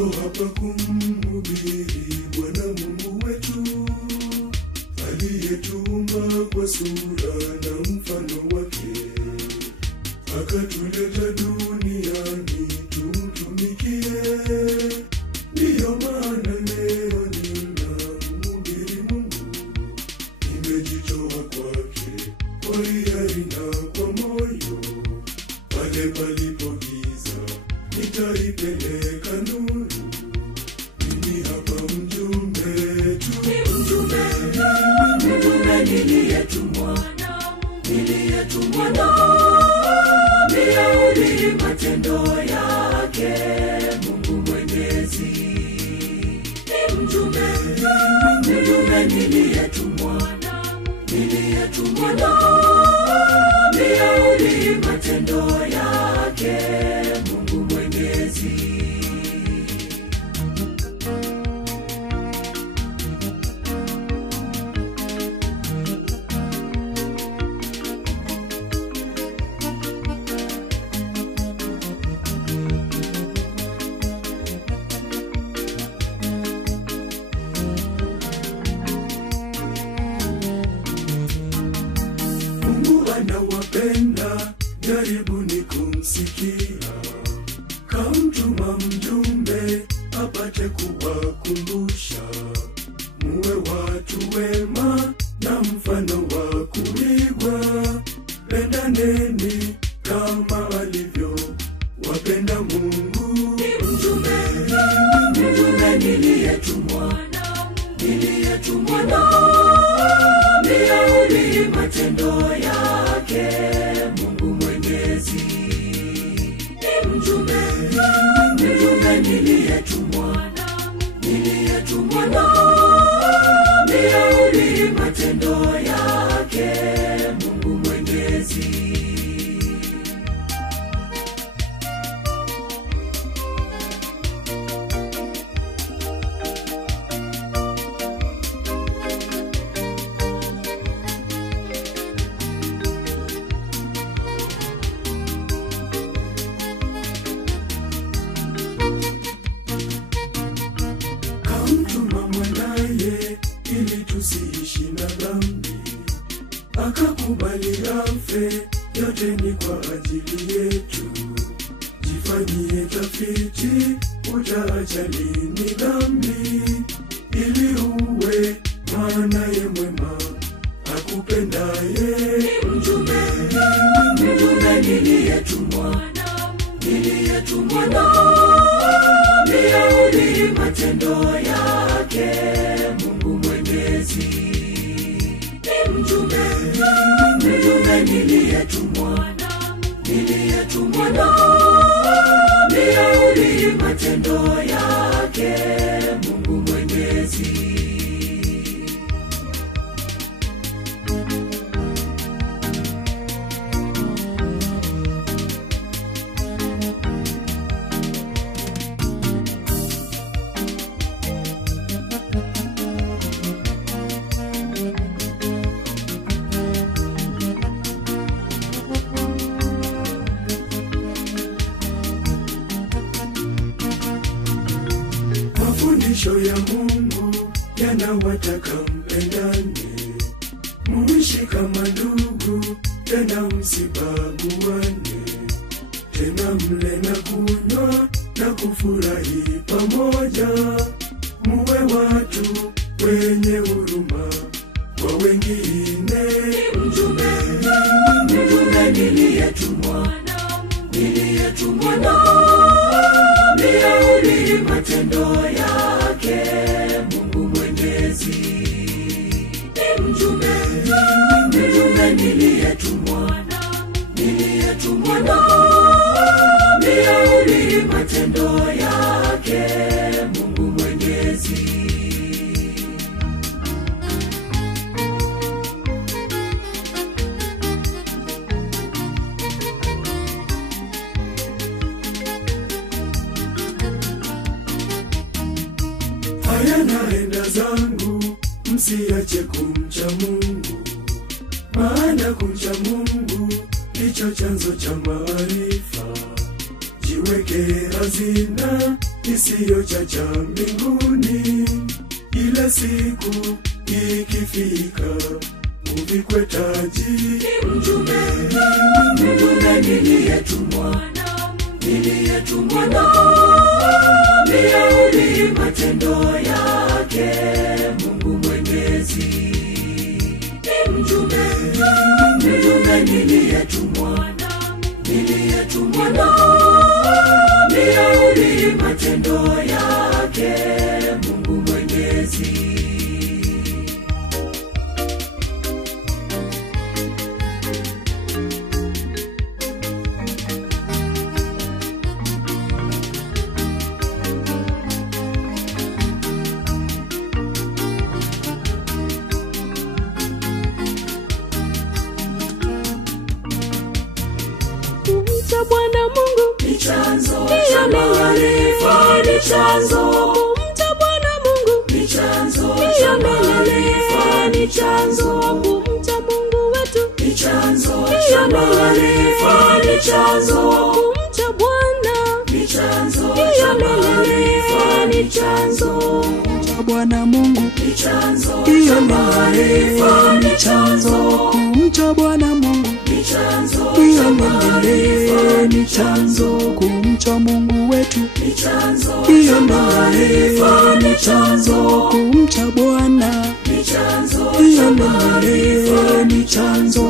Tuko hapa kumhubiri Bwana Mungu wetu, aliyetuumba kwa sura na mfano wake, akatuleta duniani tumtumikie. Ndiyo maana leo ninamhubiri Mungu, nimejitoa kwake kwa hiari na kwa moyo. Pale palipo giza nitaipeleka nuru. Mimi hapa mjumbe tu, mjumbe niliyetumwa nihubiri matendo yake Mungu Mwenyezi. Ni mjumbe niliyetumwa nihubiri matendo yake Mungu Mwenyezi. Anawapenda, jaribuni kumsikia. Kamtuma mjumbe apate kuwakumbusha, muwe watu wema na mfano wa kuigwa. Pendaneni kama alivyo wapenda Mungu. Ni mjumbe niliyetumwa nihubiri matendo yake Mungu Mwenyezi. Ni mjumbe niliyetumwa nihubiri matendo yake Mungu Mwenyezi. Kamtuma mwanaye ili tusiishi na dhambi, akakubali afe, yote ni kwa ajili yetu. Jifanyie tafiti, utaacha lini dhambi, ili uwe mwanaye mwema akupendaye. Ni mjumbe niliyetumwa nihubiri matendo yake Mungu Mwenyezi. Ni mjumbe niliyetumwa nihubiri matendo yake Mungu Mwenyezi. Mafundisho ya Mungu yanawataka mpendane, muishi kama ndugu, tena msibaguane, tena mle na kunywa na kufurahi pamoja. Muwe watu wenye huruma kwa wengine. Ni mjumbe niliyetumwa nihubiri matendo yake Mungu Mwenyezi. Ni mjumbe niliyetumwa nihubiri matendo yake Mungu Mwenyezi. Haya naenda zangu, msiache kumcha Mungu, maana kumcha Mungu ndicho chanzo cha maarifa. Jiweke hazina isiyochacha mbinguni. Ile siku ikifika, uvikwe taji. Mjumbe niliyetumwa na Mungu, matendo yake Mungu Mwenyezi. Mjumbe niliyetumwa na Mungu, matendo yake Mungu Mwenyezi. Kumcha Bwana Mungu ni chanzo cha maarifa, ni chanzo. Kumcha Bwana Mungu Ni chanzo cha maarifa, ni chanzo. Kumcha Mungu wetu Ni chanzo cha maarifa, ni chanzo. Kumcha Bwana Ni chanzo cha maarifa, ni chanzo. Kumcha Bwana Mungu Ni chanzo hiyo cha ni maarifa, ni chanzo. Kumcha Bwana Mungu Ni chanzo hiyo cha ni maarifa, ni chanzo. Kumcha Mungu wetu Ni chanzo hiyo cha ni maarifa, ni chanzo. Kumcha Bwana Ni chanzo hiyo cha ni maarifa, ni chanzo.